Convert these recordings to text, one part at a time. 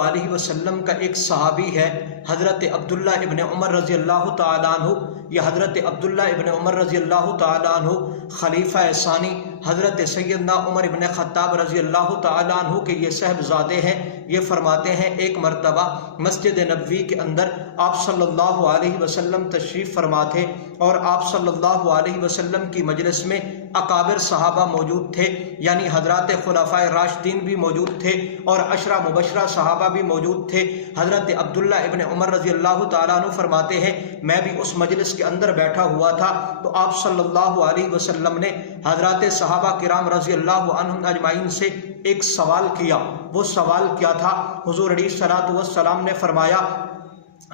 علیہ وسلم کا ایک صحابی ہے حضرت عبداللہ ابن عمر رضی اللہ تعالیٰ عنہ. یہ حضرت عبداللہ ابن عمر رضی اللہ تعالیٰ عنہ خلیفہ ثانی حضرت سیدنا عمر ابن خطاب رضی اللہ تعالیٰ عنہ کے یہ صاحبزادے ہیں. یہ فرماتے ہیں ایک مرتبہ مسجد نبوی کے اندر آپ صلی اللہ علیہ وسلم تشریف فرما تھے اور آپ صلی اللہ علیہ وسلم کی مجلس میں اکابر صحابہ موجود تھے، یعنی حضرات خلفائے راشدین بھی موجود تھے اور عشرہ مبشرہ صحابہ بھی موجود تھے. حضرت عبداللہ ابن عمر رضی اللہ تعالیٰ عنہ فرماتے ہیں میں بھی اس مجلس کے اندر بیٹھا ہوا تھا تو آپ صلی اللہ علیہ وسلم نے حضرات صحابہ کرام رضی اللہ عنہم اجمعین سے ایک سوال کیا. وہ سوال کیا تھا؟ حضور علیہ الصلوۃ والسلام نے فرمایا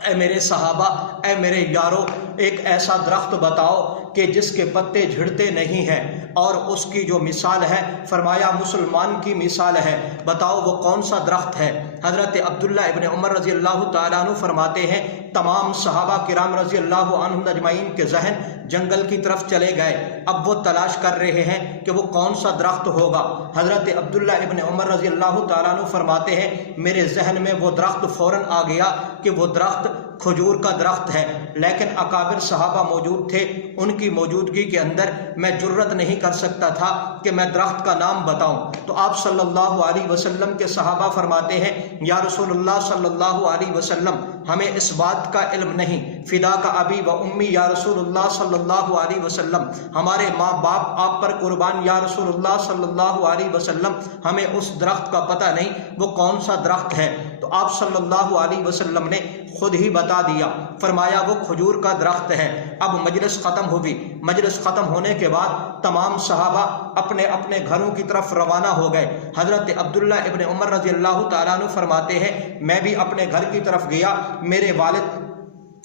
اے میرے صحابہ، اے میرے یارو، ایک ایسا درخت بتاؤ کہ جس کے پتے جھڑتے نہیں ہیں اور اس کی جو مثال ہے فرمایا مسلمان کی مثال ہے، بتاؤ وہ کون سا درخت ہے؟ حضرت عبداللہ ابن عمر رضی اللہ تعالیٰ عنہ فرماتے ہیں تمام صحابہ کرام رضی اللہ عنہم اجمعین کے ذہن جنگل کی طرف چلے گئے. اب وہ تلاش کر رہے ہیں کہ وہ کون سا درخت ہوگا. حضرت عبداللہ ابن عمر رضی اللہ تعالیٰ عنہ فرماتے ہیں میرے ذہن میں وہ درخت فوراً آ گیا کہ وہ درخت کھجور کا درخت ہے، لیکن اکابر صحابہ موجود تھے، ان کی موجودگی کے اندر میں جرت نہیں کر سکتا تھا کہ میں درخت کا نام بتاؤں. تو آپ صلی اللہ علیہ وسلم کے صحابہ فرماتے ہیں یا رسول اللہ صلی اللہ علیہ وسلم ہمیں اس بات کا علم نہیں، فدا کا ابی و امی یا رسول اللہ صلی اللہ علیہ وسلم، ہمارے ماں باپ آپ پر قربان یا رسول اللہ صلی اللہ علیہ وسلم، ہمیں اس درخت کا پتہ نہیں وہ کون سا درخت ہے. تو آپ صلی اللہ علیہ وسلم نے خود ہی بتا دیا، فرمایا وہ کھجور کا درخت ہے. اب مجلس ختم ہوئی. مجلس ختم ہونے کے بعد تمام صحابہ اپنے اپنے گھروں کی طرف روانہ ہو گئے. حضرت عبداللہ ابن عمر رضی اللہ تعالیٰ عنہ فرماتے ہیں میں بھی اپنے گھر کی طرف گیا. میرے والد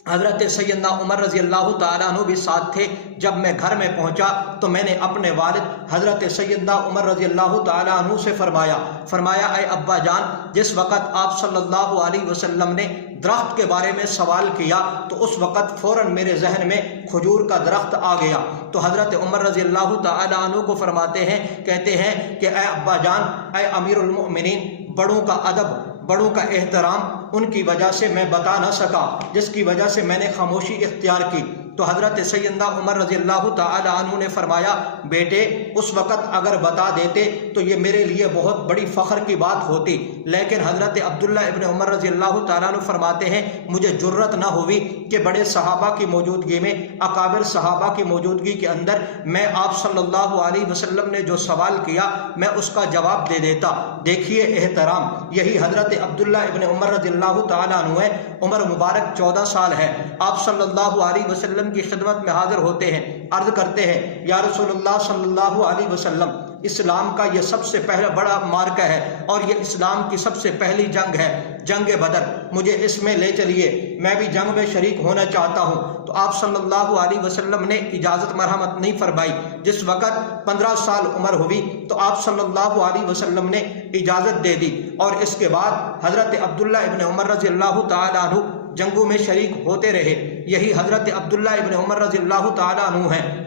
حضرت سیدنا عمر رضی اللہ تعالیٰ عنہ بھی ساتھ تھے. جب میں گھر میں پہنچا تو میں نے اپنے والد حضرت سیدنا عمر رضی اللہ تعالیٰ عنہ سے فرمایا اے ابا جان، جس وقت آپ صلی اللہ علیہ وسلم نے درخت کے بارے میں سوال کیا تو اس وقت فوراً میرے ذہن میں کھجور کا درخت آ گیا. تو حضرت عمر رضی اللہ تعالیٰ عنہ کو فرماتے ہیں، کہتے ہیں کہ اے ابا جان، اے امیر المؤمنین، بڑوں کا ادب، بڑوں کا احترام ان کی وجہ سے میں بتا نہ سکا، جس کی وجہ سے میں نے خاموشی اختیار کی. تو حضرت سیدنا عمر رضی اللہ تعالی عنہ نے فرمایا بیٹے اس وقت اگر بتا دیتے تو یہ میرے لیے بہت بڑی فخر کی بات ہوتی، لیکن حضرت عبداللہ ابن عمر رضی اللہ تعالیٰ عنہ فرماتے ہیں مجھے جرت نہ ہوئی کہ بڑے صحابہ کی موجودگی میں، اکابر صحابہ کی موجودگی کے اندر میں آپ صلی اللہ علیہ وسلم نے جو سوال کیا میں اس کا جواب دے دیتا. دیکھیے احترام، یہی حضرت عبداللہ ابن عمر رضی اللہ تعالیٰ عنہ ہے. عمر مبارک 14 سال ہے. آپ صلی اللہ علیہ وسلم کی خدمت میں حاضر ہوتے ہیں، عرض کرتے ہیں یا رسول اللہ صلی اللہ علیہ وسلم، اسلام کا یہ سب سے پہلا بڑا مارکہ ہے اور یہ اسلام کی سب سے پہلی جنگ ہے، جنگ بدر، مجھے اس میں لے چلیے، میں بھی جنگ میں شریک ہونا چاہتا ہوں. تو آپ صلی اللہ علیہ وسلم نے اجازت مرحمت نہیں فرمائی. جس وقت 15 سال عمر ہوئی تو آپ صلی اللہ علیہ وسلم نے اجازت دے دی اور اس کے بعد حضرت عبداللہ ابن عمر رضی اللہ تعالیٰ عنہ جنگوں میں شریک ہوتے رہے. یہی حضرت عبداللہ ابن عمر رضی اللہ تعالیٰ عنہ ہیں.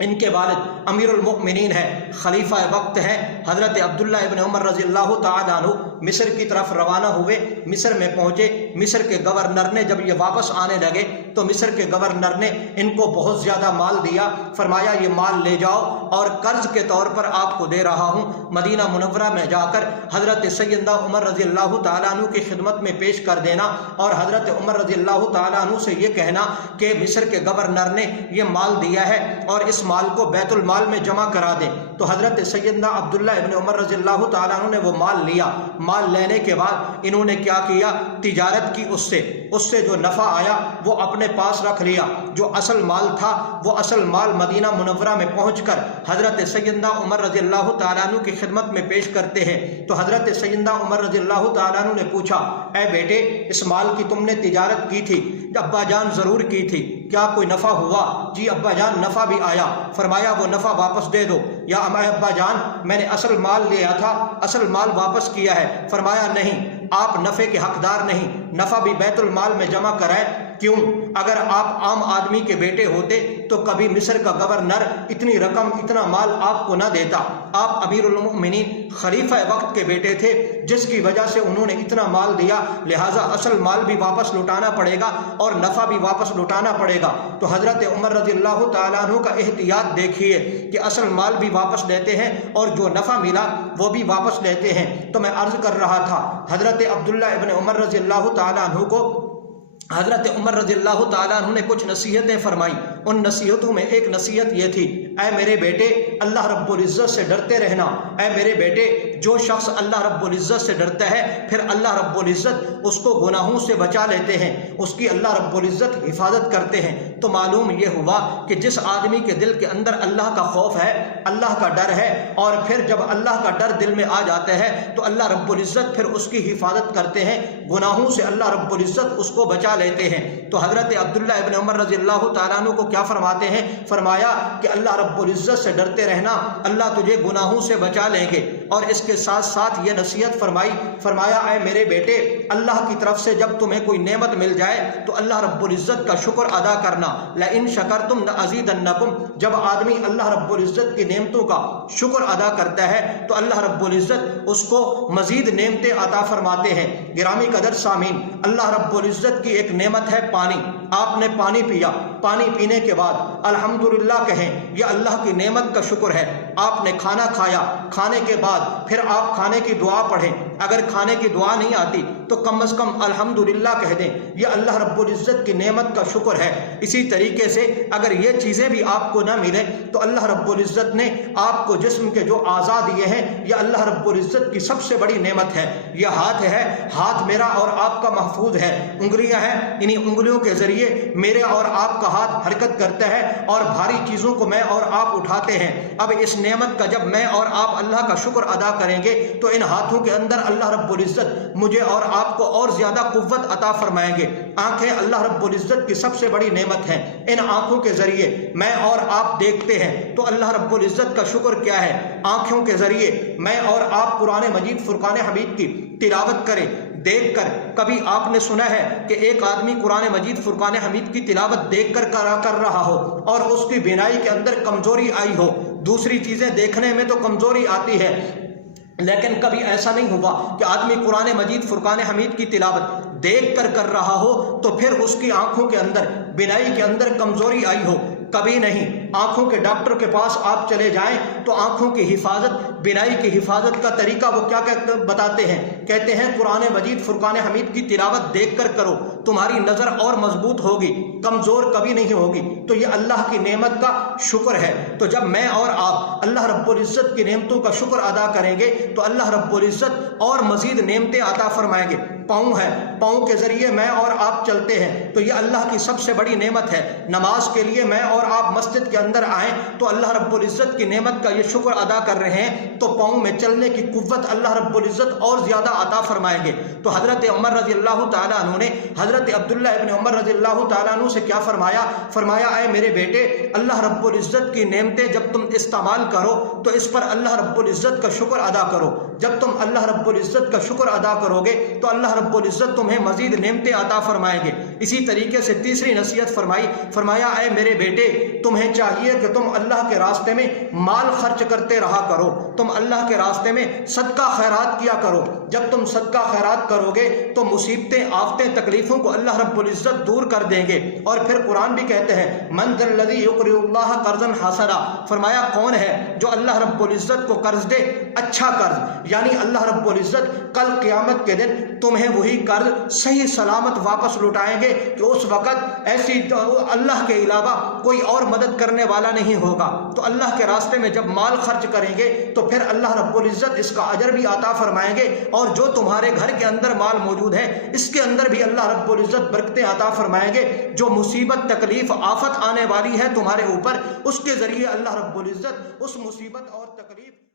ان کے والد امیر المؤمنین ہے، خلیفہ وقت ہے. حضرت عبداللہ ابن عمر رضی اللہ تعالیٰ عنہ مصر کی طرف روانہ ہوئے. مصر میں پہنچے. مصر کے گورنر نے جب یہ واپس آنے لگے تو مصر کے گورنر نے ان کو بہت زیادہ مال دیا. فرمایا یہ مال لے جاؤ اور قرض کے طور پر آپ کو دے رہا ہوں، مدینہ منورہ میں جا کر حضرت سیدنا عمر رضی اللہ تعالیٰ عنہ کی خدمت میں پیش کر دینا اور حضرت عمر رضی اللہ تعالیٰ عنہ سے یہ کہنا کہ مصر کے گورنر نے یہ مال دیا ہے اور اس مال کو بیت المال میں جمع کرا دیں. تو حضرت سیدنا عبداللہ ابن عمر رضی اللہ تعالیٰ عنہ نے وہ مال لیا. مال لینے کے بعد انہوں نے کیا کیا؟ تجارت کی. اس سے جو نفع آیا وہ اپنے پاس رکھ لیا. جو اصل مال تھا وہ اصل مال مدینہ منورہ میں پہنچ کر حضرت سیدنا عمر رضی اللہ تعالیٰ عنہ کی خدمت میں پیش کرتے ہیں. تو حضرت سیدنا عمر رضی اللہ تعالیٰ عنہ نے پوچھا اے بیٹے اس مال کی تم نے تجارت کی تھی؟ ابا جان ضرور کی تھی. کیا کوئی نفع ہوا؟ جی ابا جان نفع بھی آیا. فرمایا وہ نفع واپس دے دو. یا ابا جان میں نے اصل مال لیا تھا، اصل مال واپس کیا ہے. فرمایا نہیں، آپ نفع کے حقدار نہیں، نفع بھی بیت المال میں جمع کرائیں کیوں؟ اگر آپ عام آدمی کے بیٹے ہوتے تو کبھی مصر کا گورنر اتنی رقم اتنا مال آپ کو نہ دیتا۔ آپ امیر المؤمنین خلیفہ وقت کے بیٹے تھے، جس کی وجہ سے انہوں نے اتنا مال دیا، لہٰذا اصل مال بھی واپس لوٹانا پڑے گا اور نفع بھی واپس لوٹانا پڑے گا۔ تو حضرت عمر رضی اللہ تعالیٰ عنہ کا احتیاط دیکھیے کہ اصل مال بھی واپس لیتے ہیں اور جو نفع ملا وہ بھی واپس لیتے ہیں۔ تو میں عرض کر رہا تھا حضرت عبداللہ ابن عمر رضی اللہ تعالیٰ عنہ کو حضرت عمر رضی اللہ تعالیٰ عنہ نے کچھ نصیحتیں فرمائی۔ ان نصیحتوں میں ایک نصیحت یہ تھی، اے میرے بیٹے اللہ رب العزت سے ڈرتے رہنا۔ اے میرے بیٹے جو شخص اللہ رب العزت سے ڈرتا ہے پھر اللہ رب العزت اس کو گناہوں سے بچا لیتے ہیں، اس کی اللہ رب العزت حفاظت کرتے ہیں۔ تو معلوم یہ ہوا کہ جس آدمی کے دل کے اندر اللہ کا خوف ہے، اللہ کا ڈر ہے، اور پھر جب اللہ کا ڈر دل میں آ جاتا ہے تو اللہ رب العزت پھر اس کی حفاظت کرتے ہیں، گناہوں سے اللہ رب العزت اس کو بچا لیتے ہیں۔ تو حضرت عبداللہ ابن عمر رضی اللہ تعالیٰ عنہ کو کیا فرماتے ہیں؟ فرمایا کہ اللہ رب العزت سے ڈرتے رہنا، اللہ تجھے گناہوں سے بچا لیں گے۔ اور اس کے ساتھ ساتھ یہ نصیحت فرمائی، فرمایا اے میرے بیٹے اللہ کی طرف سے جب تمہیں کوئی نعمت مل جائے تو اللہ رب العزت کا شکر ادا کرنا، لئن شکرتم لأزیدنکم۔ جب آدمی اللہ رب العزت کی نعمتوں کا شکر ادا کرتا ہے تو اللہ رب العزت اس کو مزید نعمتیں عطا فرماتے ہیں۔ گرامی قدر سامعین، اللہ رب العزت کی ایک نعمت ہے پانی۔ آپ نے پانی پیا، پانی پینے کے بعد الحمدللہ کہیں، یہ اللہ کی نعمت کا شکر ہے۔ آپ نے کھانا کھایا، کھانے کے بعد پھر آپ کھانے کی دعا پڑھیں، اگر کھانے کی دعا نہیں آتی تو کم از کم الحمدللہ کہہ دیں، یہ اللہ رب العزت کی نعمت کا شکر ہے۔ اسی طریقے سے اگر یہ چیزیں بھی آپ کو نہ ملیں تو اللہ رب العزت نے آپ کو جسم کے جو اعضاء دیے ہیں یہ اللہ رب العزت کی سب سے بڑی نعمت ہے۔ یہ ہاتھ ہے، ہاتھ میرا اور آپ کا محفوظ ہے، انگلیاں ہیں، انہی انگلیوں کے ذریعے میرے اور آپ کا ہاتھ حرکت کرتا ہے اور بھاری چیزوں کو میں اور آپ اٹھاتے ہیں۔ اب اس نعمت کا جب میں اور آپ اللہ کا شکر ادا کریں گے تو ان ہاتھوں کے اندر اللہ رب العزت مجھے اور آپ کو اور زیادہ قوت عطا فرمائیں گے۔ آنکھیں اللہ رب العزت کی سب سے بڑی نعمت ہیں، ان آنکھوں کے ذریعے میں اور آپ دیکھتے ہیں تو اللہ رب العزت کا شکر کیا ہے؟ آنکھوں کے ذریعے میں اور آپ قرآن مجید فرقان حمید کی تلاوت کریں۔ دیکھ کر کبھی آپ نے سنا ہے کہ ایک آدمی قرآن مجید فرقان حمید کی تلاوت دیکھ کر کر رہا ہو اور اس کی بینائی کے اندر کمزوری آئی ہو؟ دوسری چیزیں دیکھنے میں تو کمزوری آتی ہے، لیکن کبھی ایسا نہیں ہوا کہ آدمی قرآن مجید فرقان حمید کی تلاوت دیکھ کر رہا ہو تو پھر اس کی آنکھوں کے اندر بینائی کے اندر کمزوری آئی ہو؟ کبھی نہیں۔ آنکھوں کے ڈاکٹر کے پاس آپ چلے جائیں تو آنکھوں کی حفاظت، بینائی کی حفاظت کا طریقہ وہ کیا بتاتے ہیں؟ کہتے ہیں قرآن مجید فرقان حمید کی تلاوت دیکھ کر کرو، تمہاری نظر اور مضبوط ہوگی، کمزور کبھی نہیں ہوگی۔ تو یہ اللہ کی نعمت کا شکر ہے۔ تو جب میں اور آپ اللہ رب العزت کی نعمتوں کا شکر ادا کریں گے تو اللہ رب العزت اور مزید نعمتیں عطا فرمائیں گے۔ پاؤں ہے، پاؤں کے ذریعے میں اور آپ چلتے ہیں تو یہ اللہ کی سب سے بڑی نعمت ہے۔ نماز کے لیے میں اور آپ مسجد کے اندر آئیں تو اللہ رب العزت کی نعمت کا یہ شکر ادا کر رہے ہیں تو پاؤں میں چلنے کی قوت اللہ رب العزت اور زیادہ عطا فرمائیں گے۔ تو حضرت عمر رضی اللہ تعالیٰ عنہ نے حضرت عبداللہ ابن عمر رضی اللہ تعالیٰ عنہ سے کیا فرمایا؟ فرمایا اے میرے بیٹے اللہ رب العزت کی نعمتیں جب تم استعمال کرو تو اس پر اللہ رب العزت کا شکر ادا کرو۔ جب تم اللہ رب العزت کا شکر ادا کرو گے تو اللہ رب العزت تمہیں مزید نعمتیں عطا فرمائیں گے۔ اسی طریقے سے تیسری نصیحت فرمائی، فرمایا اے میرے بیٹے تمہیں چاہیے کہ تم اللہ کے راستے میں مال خرچ کرتے رہا کرو، تم اللہ کے راستے میں صدقہ خیرات کیا کرو۔ جب تم صدقہ خیرات کرو گے تو مصیبتیں، آفتیں، تکلیفوں کو اللہ رب العزت دور کر دیں گے۔ اور پھر قرآن بھی کہتے ہیں من ذا الذی یقرض اللہ قرضا حسنا، فرمایا کون ہے جو اللہ رب العزت کو قرض دے اچھا قرض، یعنی اللہ رب العزت کل قیامت کے دن تمہیں وہی قرض صحیح سلامت واپس لوٹائیں گے کہ اس وقت ایسی اللہ کے علاوہ کوئی اور مدد کرنے والا نہیں ہوگا۔ تو اللہ کے راستے میں جب مال خرچ کریں گے تو پھر اللہ رب العزت اس کا اجر بھی عطا فرمائیں گے، اور جو تمہارے گھر کے اندر مال موجود ہے اس کے اندر بھی اللہ رب العزت برکتیں عطا فرمائیں گے۔ جو مصیبت، تکلیف، آفت آنے والی ہے تمہارے اوپر، اس کے ذریعے اللہ رب العزت اس مصیبت اور تکلیف